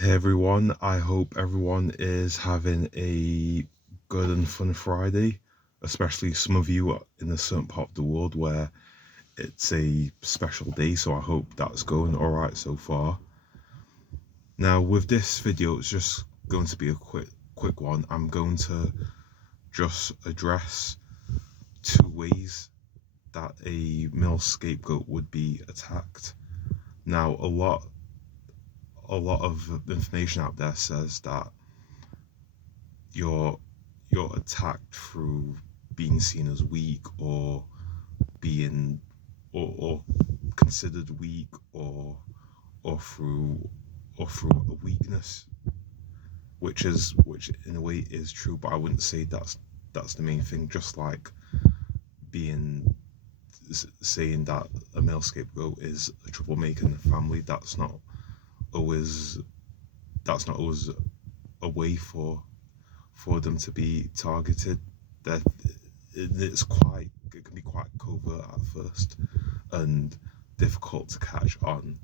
Hey everyone, I hope everyone is having a good and fun Friday, especially some of you are in a certain part of the world where it's a special day, so I hope that's going all right so far. Now, with this video, it's just going to be a quick one. I'm going to just address two ways that a male scapegoat would be attacked. Now, a lot of information out there says that you're you're attacked through being seen as weak or being or considered weak or through or through a weakness, which in a way is true, but I wouldn't say that's the main thing. Just like being saying that a male scapegoat is a troublemaker in the family, always that's not always a way for them to be targeted. That it can be quite covert at first and difficult to catch on.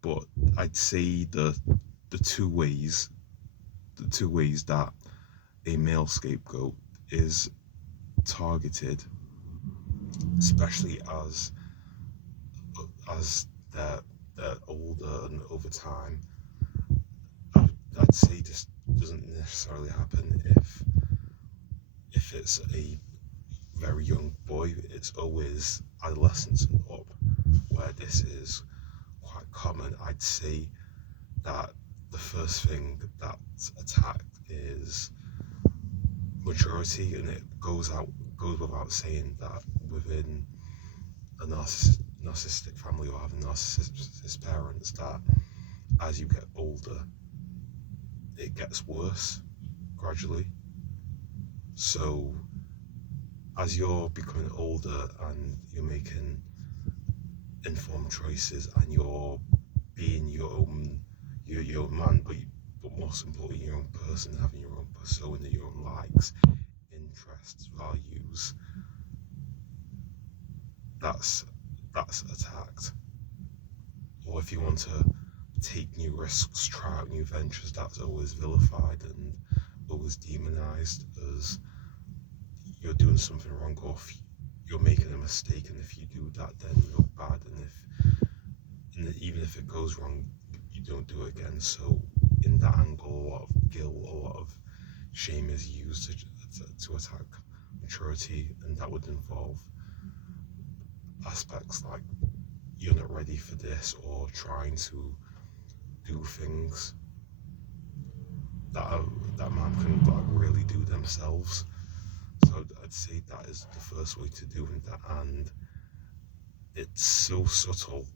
But I'd say the two ways the two ways that a male scapegoat is targeted, especially as they're older and over time. I'd say this doesn't necessarily happen if it's a very young boy. It's always adolescence and up where this is quite common. I'd say that the first thing that's attacked is maturity, and it goes without saying that within a narcissistic family or having narcissistic parents, that as you get older, it gets worse gradually. So as you're becoming older and you're making informed choices and you're being your own man, but most importantly your own person, having your own persona, your own likes, interests, values, that's that's attacked. Or if you want to take new risks, try out new ventures, that's always vilified and always demonized as you're doing something wrong, or if you're making a mistake, and if you do that, then you're bad. Even if it goes wrong, you don't do it again. So in that angle, a lot of guilt, a lot of shame is used to attack maturity, and that would involve aspects like you're not ready for this, or trying to do things that that man can like really do themselves. So I'd say that is the first way to do that, and it's so subtle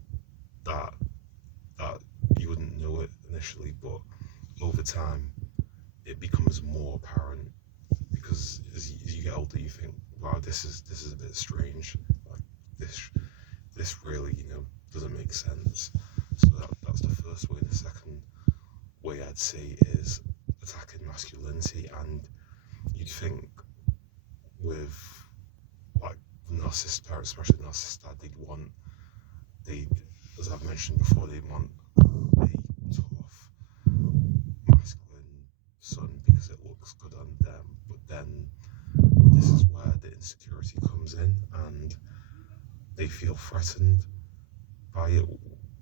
that that you wouldn't know it initially, but over time it becomes more apparent because as you get older, you think, wow, this is a bit strange. Like this this really doesn't make sense. So that's the first way. The second way I'd say is attacking masculinity, and you'd think with like narcissist parents, especially narcissist dad, they as I've mentioned before, they want a tough masculine son because it looks good on them. But then this is where the insecurity comes in, and they feel threatened by it,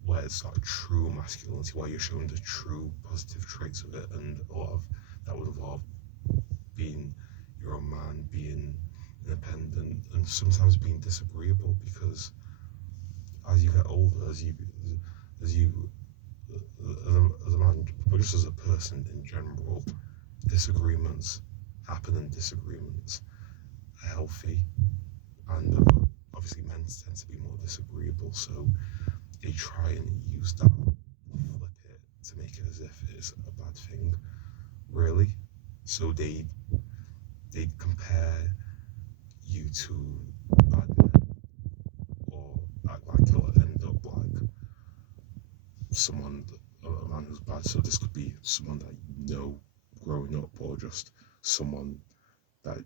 where it's like true masculinity, where you're showing the true positive traits of it, and a lot of that would involve being your own man, being independent, and sometimes being disagreeable, because as you get older, as you as a man, but just as a person in general, disagreements happen, and disagreements are healthy, and obviously men tend to be more disagreeable, so they try and use that, flip it to make it as if it's a bad thing, really. So they'd compare you to bad men, or act like you'll end up like someone, a man who's bad. So this could be someone that you know growing up, or just someone that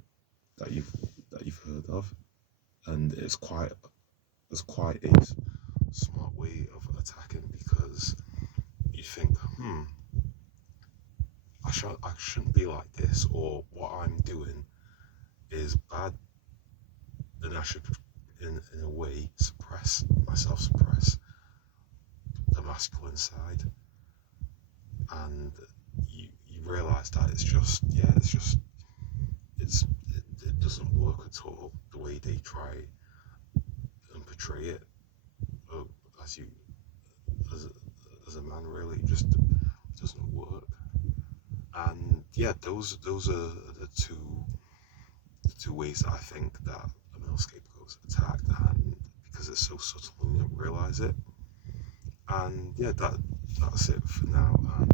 that you've that you've heard of, and it's quite a smart way of attacking, because you think, I shouldn't be like this, or what I'm doing is bad, then I should, in a way, suppress the masculine side. And you realise that it doesn't work at all the way they try and portray it, uh, as you as a man. Really, it just doesn't work. And yeah, those are the two ways that I think that a male scapegoat's attacked, and because it's so subtle and you don't realise it. And yeah, that's it for now. And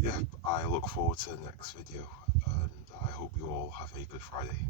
yeah, I look forward to the next video, and I hope you all have a good Friday.